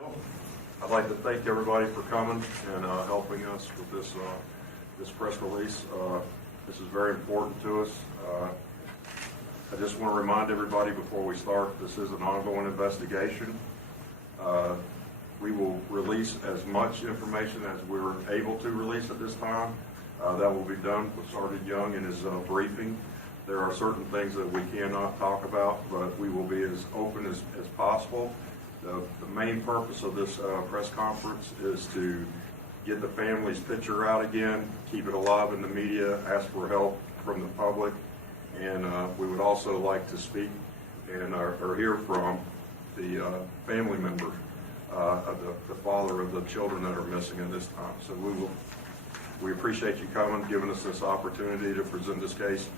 I'd like to thank everybody for coming and helping us with this press release. This is very important to us. I just want to remind everybody before we start, this is an ongoing investigation. We will release as much information as we're able to release at this time. That will be done with Sergeant Young in his briefing. There are certain things that we cannot talk about, but we will be as open as possible. The main purpose of this press conference is to get the family's picture out again, keep it alive in the media, ask for help from the public, and we would also like to speak and or hear from the family member of the father of the children that are missing at this time. So we appreciate you coming, giving us this opportunity to present this case,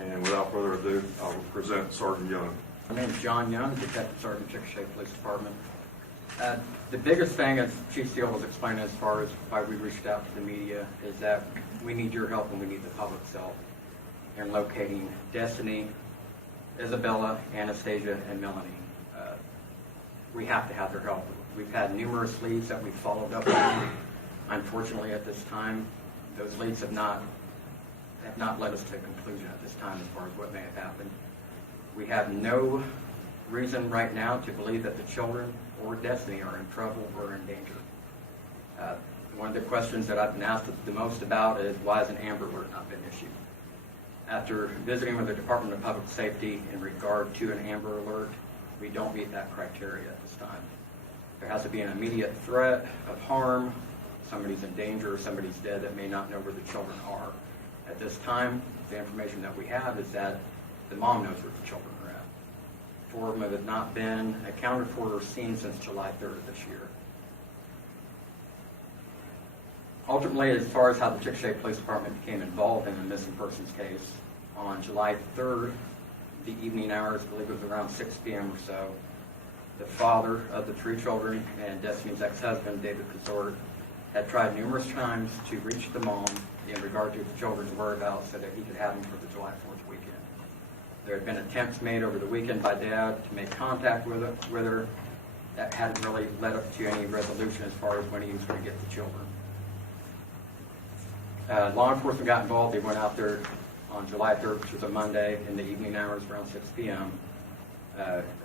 and without further ado, I will present Sergeant Young. My name is John Young, Detective Sergeant, Chickasha Police Department. The biggest thing, as Chief Steele was explaining as far as why we reached out to the media, is that we need your help and we need the public's help in locating Destiny, Isabella, Anastasia, and Melanie. We have to have their help. We've had numerous leads that we've followed up on. Unfortunately, at this time, those leads have not led us to a conclusion at this time as far as what may have happened. We have no reason right now to believe that the children or Destiny are in trouble or in danger. One of the questions that I've been asked the most about is why has an Amber Alert not been issued? After visiting with the Department of Public Safety in regard to an Amber Alert, we don't meet that criteria at this time. There has to be an immediate threat of harm, somebody's in danger, or somebody's dead that may not know where the children are. At this time, the information that we have is that the mom knows where the children are at. 4 of them have not been accounted for or seen since July 3rd of this year. Ultimately, as far as how the Chickasha Police Department became involved in the missing persons case, on July 3rd, the evening hours, I believe it was around 6 p.m. or so, the father of the 3 children and Destiny's ex-husband, David Kazort, had tried numerous times to reach the mom in regard to the children's whereabouts so that he could have them for the July 4th weekend. There had been attempts made over the weekend by Dad to make contact with her. That hadn't really led up to any resolution as far as when he was going to get the children. Law enforcement got involved. They went out there on July 3rd, which was a Monday, in the evening hours around 6 p.m.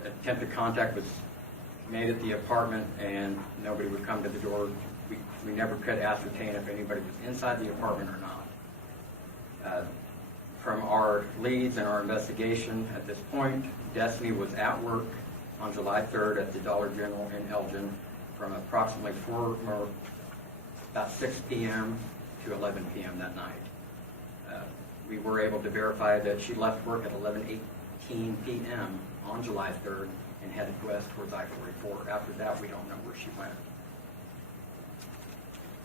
Attempted contact was made at the apartment and nobody would come to the door. We never could ascertain if anybody was inside the apartment or not. From our leads and our investigation at this point, Destiny was at work on July 3rd at the Dollar General in Elgin from approximately about 6 p.m. to 11 p.m. that night. We were able to verify that she left work at 11:18 p.m. on July 3rd and headed west towards I-44. After that, we don't know where she went.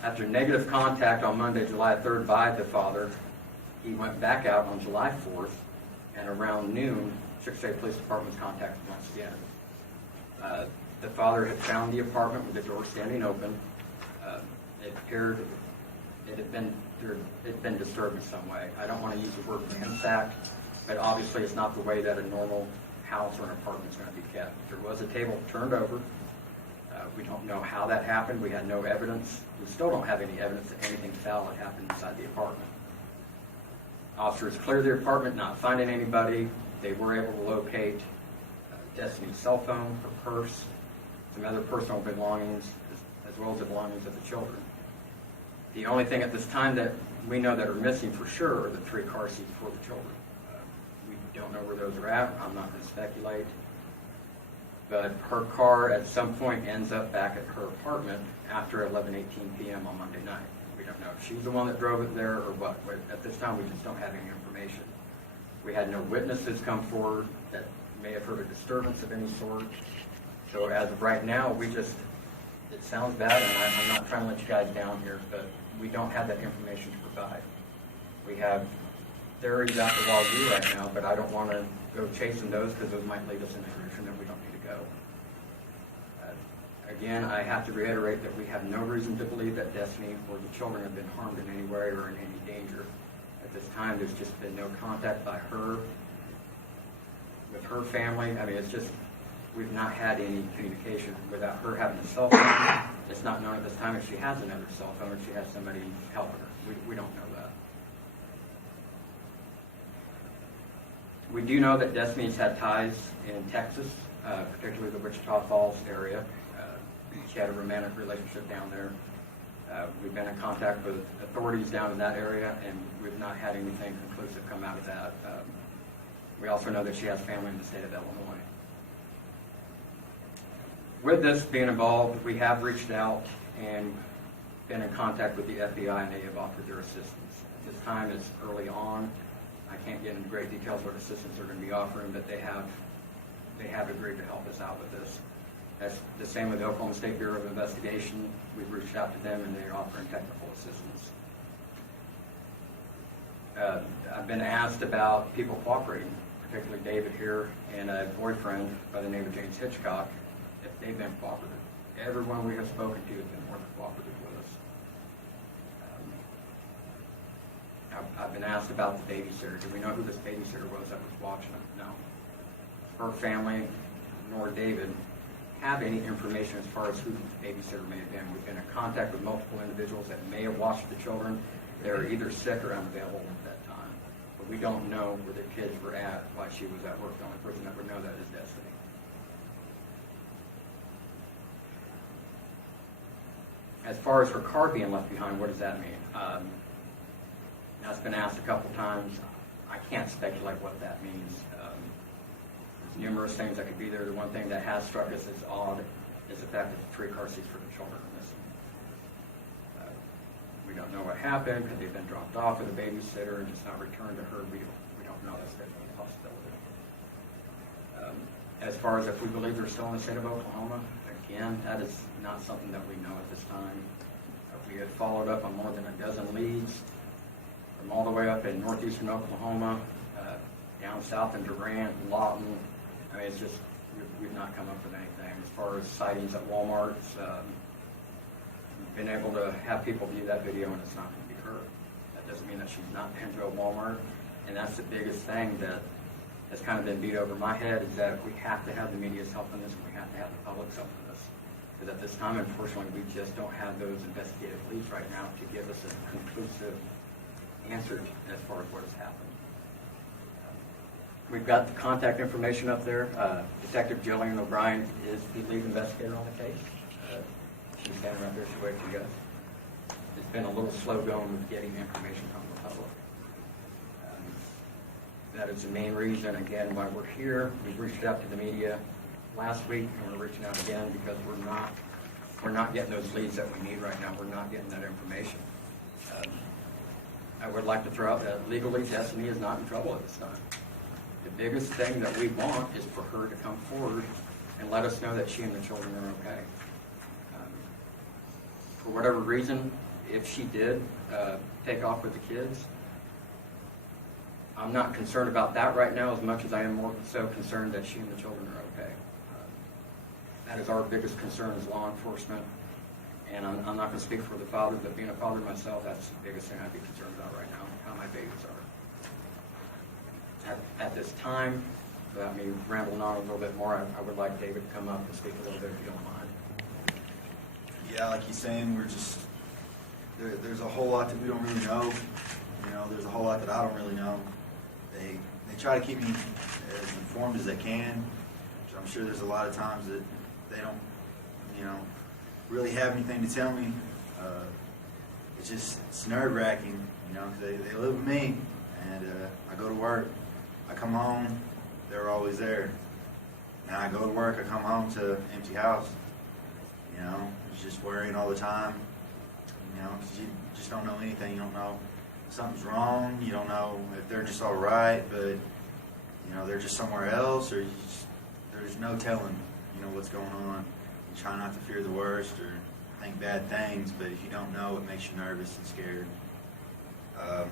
After negative contact on Monday, July 3rd by the father, he went back out on July 4th, and around noon, Chickasha Police Department was contacted once again. The father had found the apartment with the door standing open. It appeared it had been disturbed in some way. I don't want to use the word ransacked, but obviously it's not the way that a normal house or an apartment is going to be kept. There was a table turned over. We don't know how that happened. We had no evidence. We still don't have any evidence that anything foul had happened inside the apartment. Officers cleared the apartment, not finding anybody. They were able to locate Destiny's cell phone, her purse, some other personal belongings, as well as the belongings of the children. The only thing at this time that we know that are missing for sure are the 3 car seats for the children. We don't know where those are at. I'm not going to speculate. But her car at some point ends up back at her apartment after 11:18 p.m. on Monday night. We don't know if she's the one that drove it there or what. But at this time, we just don't have any information. We had no witnesses come forward that may have heard a disturbance of any sort. So as of right now, it sounds bad, and I'm not trying to let you guys down here, but we don't have that information to provide. We have theories out the wazoo right now, but I don't want to go chasing those because those might lead us in a direction that we don't need to go. Again, I have to reiterate that we have no reason to believe that Destiny or the children have been harmed in any way or in any danger. At this time, there's just been no contact by her with her family. I mean, it's just we've not had any communication without her having a cell phone. It's not known at this time if she has another cell phone or if she has somebody helping her. We don't know that. We do know that Destiny's had ties in Texas, particularly the Wichita Falls area. She had a romantic relationship down there. We've been in contact with authorities down in that area, and we've not had anything conclusive come out of that. We also know that she has family in the state of Illinois. With this being involved, we have reached out and been in contact with the FBI, and they have offered their assistance. At this time, it's early on. I can't get into great details what assistance they're going to be offering, but they have agreed to help us out with this. That's the same with the Oklahoma State Bureau of Investigation. We've reached out to them, and they're offering technical assistance. I've been asked about people cooperating, particularly David here and a boyfriend by the name of James Hitchcock, if they've been cooperative. Everyone we have spoken to has been more cooperative with us. I've been asked about the babysitter. Do we know who this babysitter was that was watching it? No. Her family, nor David, have any information as far as who the babysitter may have been. We've been in contact with multiple individuals that may have watched the children. They were either sick or unavailable at that time. But we don't know where the kids were at while she was at work. The only person that would know that is Destiny. As far as her car being left behind, what does that mean? That's been asked a couple times. I can't speculate what that means. There's numerous things that could be there. The one thing that has struck us as odd is the fact that the 3 car seats for the children are missing. We don't know what happened. Could they have been dropped off with a babysitter and just not returned to her? We don't know. That's definitely a possibility. As far as if we believe they're still in the state of Oklahoma, again, that is not something that we know at this time. We had followed up on more than a dozen leads from all the way up in northeastern Oklahoma, down south in Durant, Lawton. I mean, it's just, we've not come up with anything. As far as sightings at Walmart's, we've been able to have people view that video and it's not going to be her. That doesn't mean that she's not been to a Walmart. And that's the biggest thing that has kind of been beat over my head, is that we have to have the media's help in this, and we have to have the public's help in this. Because at this time, unfortunately, we just don't have those investigative leads right now to give us a conclusive answer as far as what has happened. We've got the contact information up there. Detective Jillian O'Brien is the lead investigator on the case. She's standing right there. She's waiting for you guys. It's been a little slow going with getting information from the public. That is the main reason, again, why we're here. We've reached out to the media last week, and we're reaching out again because we're not getting those leads that we need right now. We're not getting that information. I would like to throw out that legally, Destiny is not in trouble at this time. The biggest thing that we want is for her to come forward and let us know that she and the children are okay. For whatever reason, if she did take off with the kids, I'm not concerned about that right now as much as I am more so concerned that she and the children are okay. That is our biggest concern as law enforcement. And I'm not going to speak for the father, but being a father myself, that's the biggest thing I'd be concerned about right now, how my babies are. At this time, without me rambling on a little bit more, I would like David to come up and speak a little bit if you don't mind. Yeah, like he's saying, we're just, there's a whole lot that we don't really know. You know, there's a whole lot that I don't really know. They try to keep me as informed as they can. So I'm sure there's a lot of times that they don't, you know, really have anything to tell me. It's nerve-wracking, you know, because they live with me, and I go to work, I come home, they're always there. Now I go to work, I come home to an empty house. You know, it's just worrying all the time. You know, because you just don't know anything. You don't know if something's wrong. You don't know if they're just all right, but you know they're just somewhere else, or there's no telling. You know what's going on. You try not to fear the worst or think bad things, but if you don't know, it makes you nervous and scared. I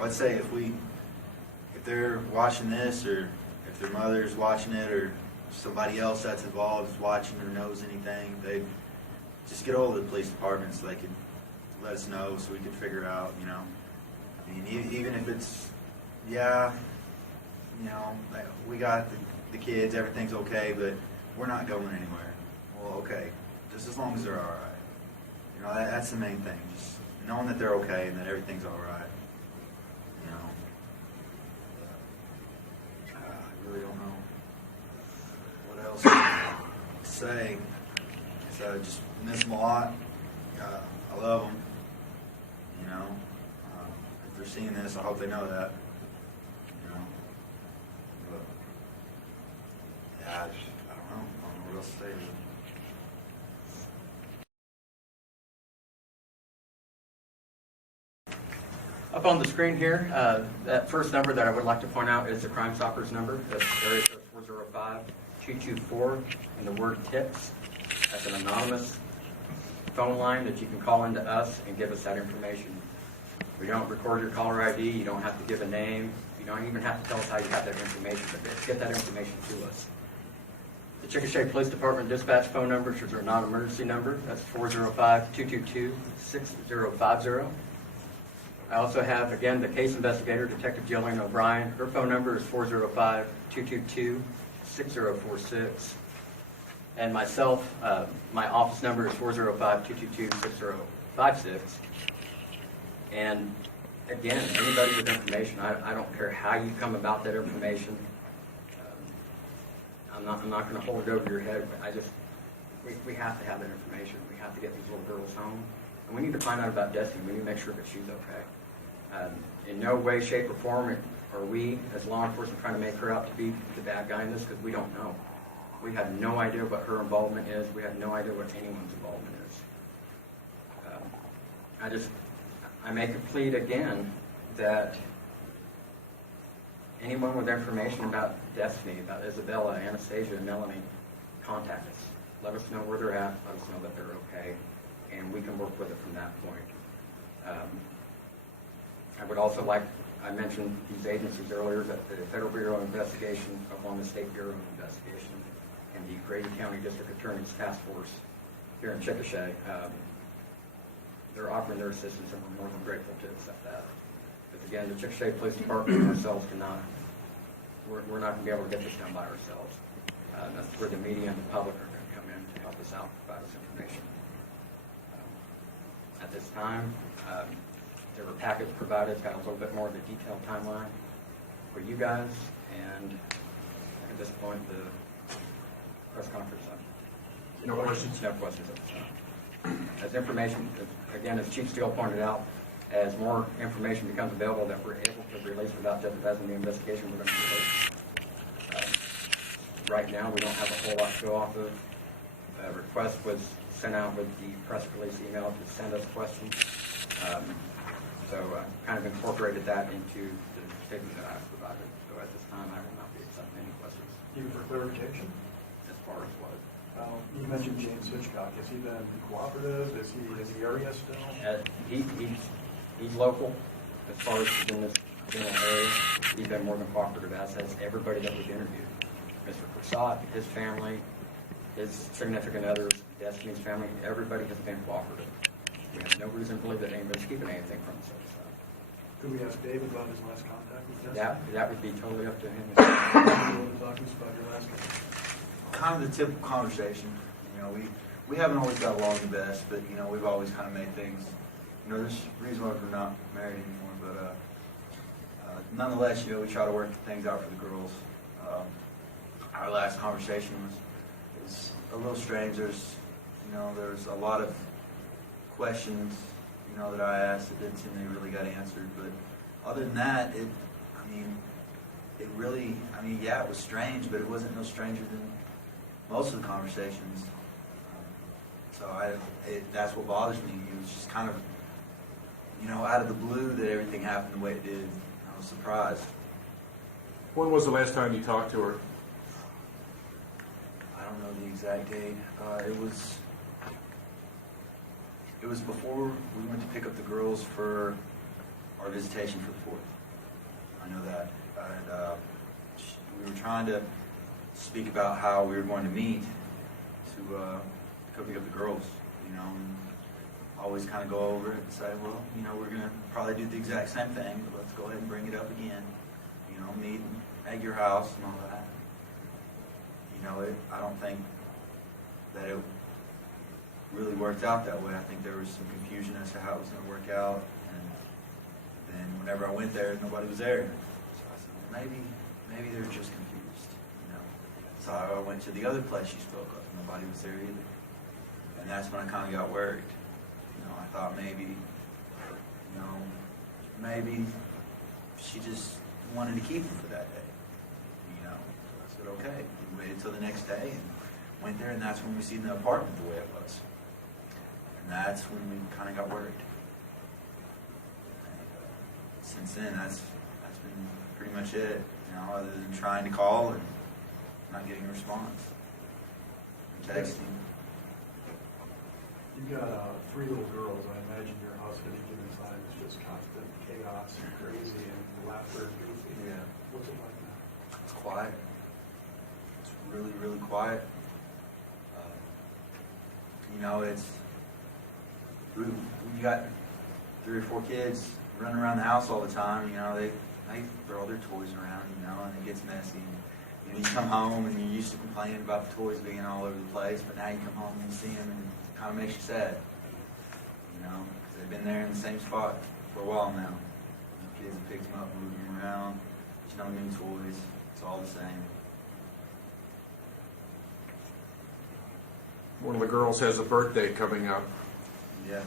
would say if they're watching this, or if their mother's watching it, or somebody else that's involved is watching or knows anything, they just get hold of the police department so they can let us know so we can figure out, you know. I mean, even if it's, yeah, you know, we got the the kids, everything's okay, but we're not going anywhere. Well, okay, just as long as they're all right. You know, that's the main thing, just knowing that they're okay and that everything's all right. You know, I really don't know what else to say. So I just miss them a lot. I love them. You know, if they're seeing this, I hope they know that. You know, but yeah, I don't know. I don't know what else to say. Up on the screen here, that first number that I would like to point out is the Crime Stoppers number. That's area code 405-224, and the word tips. That's an anonymous phone line that you can call into us and give us that information. We don't record your caller ID. You don't have to give a name. You don't even have to tell us how you have that information, but get that information to us. The Chickasha Police Department dispatch phone number, which is our non-emergency number, that's 405-222-6050. I also have, again, the case investigator, Detective Jillian O'Brien. Her phone number is 405-222-6046. And myself, my office number is 405-222-6056. And again, anybody with information, I don't care how you come about that information. I'm not going to hold it over your head, but we have to have that information. We have to get these little girls home. And we need to find out about Destiny. We need to make sure that she's okay. In no way, shape, or form are we, as law enforcement, trying to make her out to be the bad guy in this, because we don't know. We have no idea what her involvement is. We have no idea what anyone's involvement is. I make a plea again that anyone with information about Destiny, about Isabella, Anastasia, and Melanie, contact us. Let us know where they're at. Let us know that they're okay, and we can work with it from that point. I would also like, I mentioned these agencies earlier, that the Federal Bureau of Investigation, along the State Bureau of Investigation, and the Grady County District Attorney's Task Force here in Chickasha, they're offering their assistance, and we're more than grateful to accept that. But again, the Chickasha Police Department ourselves cannot, we're not going to be able to get this done by ourselves. That's where the media and the public are going to come in to help us out, provide us information. At this time, there were packets provided, it's got a little bit more of a detailed timeline for you guys, and at this point, the press conference. No questions? No questions at this time. As information, again, as Chief Steele pointed out, as more information becomes available that we're able to release without jeopardizing the investigation, we're going to release. Right now, we don't have a whole lot to go off of. A request was sent out with the press release email to send us questions. So I kind of incorporated that into the statement that I've provided. So at this time, I will not be accepting any questions. Even for clarification? As far as what? You mentioned James Hitchcock. Has he been cooperative? Is he in the area still? He's local as far as in this general area. He's been more than cooperative, as has everybody that we've interviewed. Mr. Prasad, his family, his significant others, Destiny's family, everybody has been cooperative. We have no reason to believe that anybody's keeping anything from us. Could we ask Dave about his last contact with Destiny? That would be totally up to him. You want to talk to us about your last contact? Kind of the typical conversation. You know, we haven't always got along the best, but you know, we've always kind of made things. You know, there's a reason why we're not married anymore, but nonetheless, you know, we try to work things out for the girls. Our last conversation was a little strange. There's a lot of questions, you know, that I asked that didn't seem they really got answered. But other than that, it was strange, but it wasn't no stranger than most of the conversations. That's what bothers me. It was just kind of, you know, out of the blue that everything happened the way it did. I was surprised. When was the last time you talked to her? I don't know the exact date. It was before we went to pick up the girls for our visitation for the 4th. I know that. And we were trying to speak about how we were going to meet to go pick up the girls, you know, and always kind of go over it and say, well, you know, we're going to probably do the exact same thing, but let's go ahead and bring it up again, you know, meet at your house and all that. I don't think that it really worked out that way. I think there was some confusion as to how it was going to work out, and then whenever I went there, nobody was there. So I said, well, maybe they're just confused, So I went to the other place she spoke of. Nobody was there either, and that's when I kind of got worried. I thought maybe she just wanted to keep him for that day. So I said, okay. We waited till the next day and went there, and that's when we seen the apartment the way it was. And that's when we kind of got worried. And, since then, that's been pretty much it. Other than trying to call and not getting a response, and texting. You've got 3 little girls. I imagine your house at any given time is just constant chaos and crazy and laughter and goofy. Yeah. What's it like now? It's quiet. It's really, really quiet. We got 3 or 4 kids running around the house all the time. They throw all their toys around, and it gets messy. You come home and you're used to complaining about the toys being all over the place, but now you come home and you see them and it kind of makes you sad. Because they've been there in the same spot for a while now. The kids have picked them up, moved them around. There's no new toys. It's all the same. One of the girls has a birthday coming up. Yeah.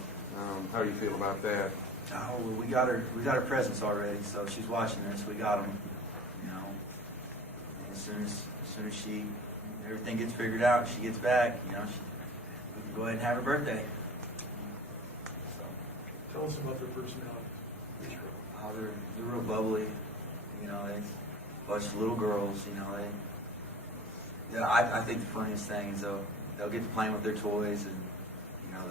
How do you feel about that? Oh, well, we got her presents already, so she's watching this. We got them, And as soon as everything gets figured out, she gets back, we can go ahead and have her birthday. So, Tell us about their personality. Each girl. oh, they're real bubbly, they bunch of little girls, I think the funniest thing is they'll get to playing with their toys and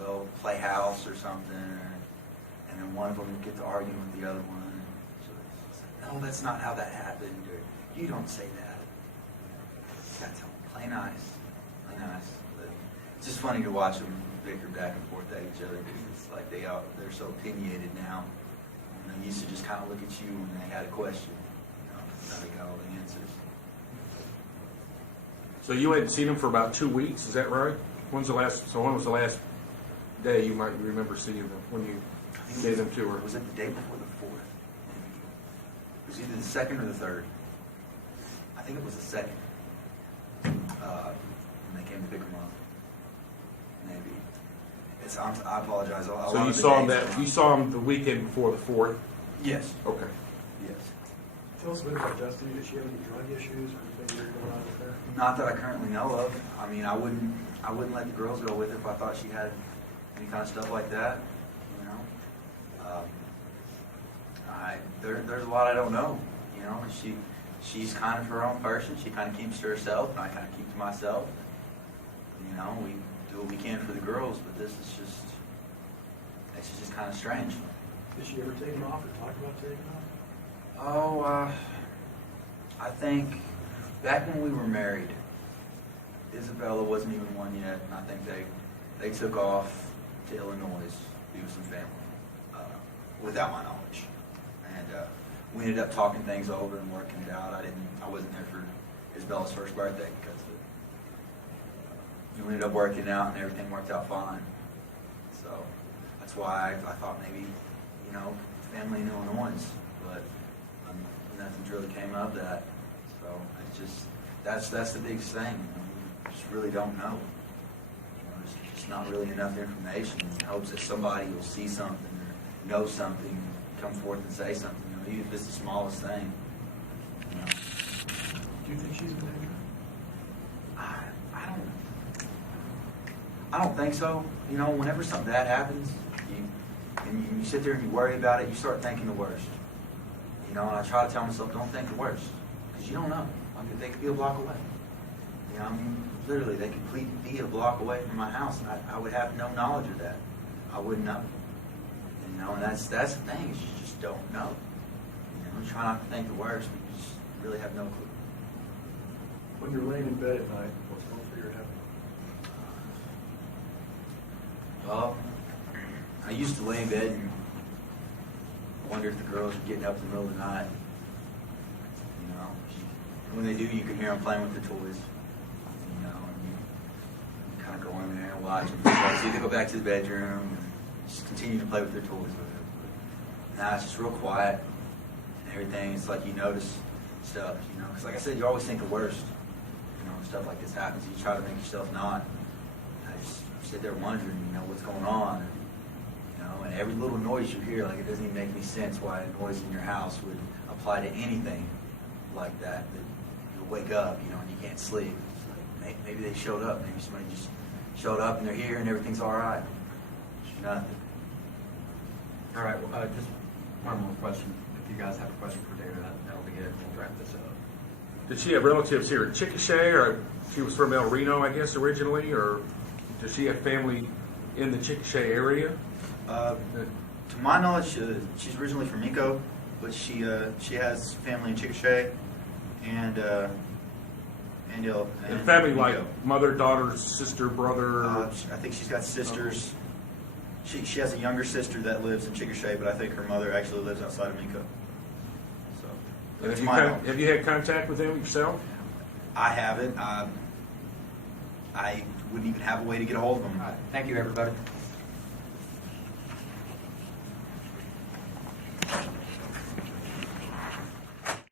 they'll play house or something. And then one of them will get to arguing with the other one. And so no, that's not how that happened. Or, you don't say that. Gotta tell them, play nice. Play nice. But it's just funny to watch them bicker back and forth at each other because it's like they're so opinionated now. And they used to just kind of look at you when they had a question. Now they got all the answers. So you hadn't seen them for about 2 weeks, is that right? When was the last day you might remember seeing them when you gave them to her? Was it the day before the 4th? Maybe. It was either the 2nd or the 3rd. I think it was the 2nd. When they came to pick them up. Maybe. I apologize. So you saw them you saw them the weekend before the 4th? Yes. Okay. Yes. Tell us a bit about Destiny. Does she have any drug issues or anything weird going on with her? Not that I currently know of. I mean, I wouldn't let the girls go with her if I thought she had any kind of stuff like that. There's a lot I don't know. She's kind of her own person. She kind of keeps to herself, and I kind of keep to myself. We do what we can for the girls, but this is just kind of strange. Did she ever take him off or talk about taking off? Oh, I think back when we were married, Isabella wasn't even one yet, and I think they took off to Illinois to be with some family, without my knowledge. And we ended up talking things over and working it out. I wasn't there for Isabella's first birthday because we ended up working it out and everything worked out fine. So that's why I thought maybe, family in Illinois, but nothing's really came of that. So it's just, that's the biggest thing. We just really don't know. There's just not really enough information in hopes that somebody will see something or know something and come forth and say something, even if it's the smallest thing. Do you think she's in danger? I don't think so. Whenever something bad happens, you sit there and you worry about it, you start thinking the worst. And I try to tell myself, don't think the worst, because you don't know. They could be a block away. Literally, they could be a block away from my house, and I would have no knowledge of that. I wouldn't know. And that's the thing, is you just don't know. Try not to think the worst, but you just really have no clue. When you're laying in bed at night, what's going through your head? Well, I used to lay in bed and wonder if the girls are getting up in the middle of the night. When they do, you can hear them playing with the toys. watch them. So I see they go back to the bedroom and just continue to play with their toys. Nah, it's just real quiet and everything. It's like you notice stuff, you know, because like I said, you always think the worst. You know, when stuff like this happens, you try to make yourself not. I just sit there wondering, you know, what's going on. And, you know, and every little noise you hear, like it doesn't even make any sense why a noise in your house would apply to anything like that. That you'll wake up, you know, and you can't sleep. It's like, maybe they showed up. Maybe somebody just showed up and they're here and everything's all right. It's nothing. All right, well, just one more question. If you guys have a question for Dana, that'll be it. We'll wrap this up. Did she have relatives here in Chickasha, or she was from El Reno, I guess, originally, or does she have family in the Chickasha area? To my knowledge, she's originally from Miko, but she has family in Chickasha and And family like Miko. mother, daughter, sister, brother? I think she's got sisters. She has a younger sister that lives in Chickasha, but I think her mother actually lives outside of Miko. So And that's have, my knowledge. have you had contact with them yourself? I haven't. I wouldn't even have a way to get a hold of them. All right, thank you, everybody.